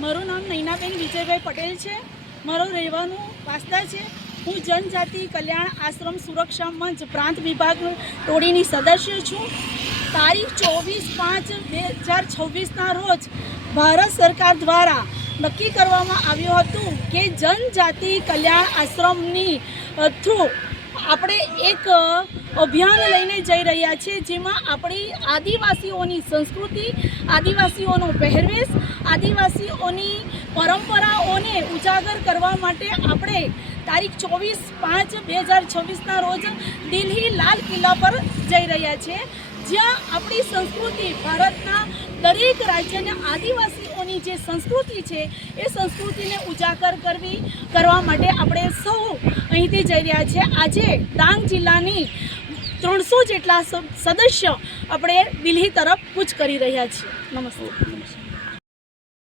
મારું નામ નૈનાબેન વિજયભાઈ પટેલ છે। મારો રહેવાનું વાસ્તા છે। હું જનજાતિ કલ્યાણ આશ્રમ સુરક્ષા મંચ પ્રાંત વિભાગ ટોળીની સદસ્ય છું। તારીખ 24/5/2026ના રોજ ભારત સરકાર દ્વારા નક્કી કરવામાં આવ્યું હતું કે જનજાતિ કલ્યાણ આશ્રમની થ્રુ આપણે એક અભિયાન લઈને જઈ રહ્યા છીએ, જેમાં આપણી આદિવાસીઓની સંસ્કૃતિ, આદિવાસીઓનો પહેરવેશ, આદિવાસીઓની પરંપરાઓને ઉજાગર કરવા માટે આપણે તારીખ 24/5/2026ના રોજ દિલ્હી લાલ કિલ્લા પર જઈ રહ્યા છીએ, જ્યાં આપણી સંસ્કૃતિ, ભારતના દરેક રાજ્યના આદિવાસીઓની જે સંસ્કૃતિ છે એ સંસ્કૃતિને ઉજાગર કરવા માટે આપણે સૌ અહીંથી જઈ રહ્યા છીએ। આજે ડાંગ જિલ્લાની 300 જેટલા સદસ્ય આપણે દિલ્હી તરફ કૂચ કરી રહ્યા છીએ। નમસ્તે।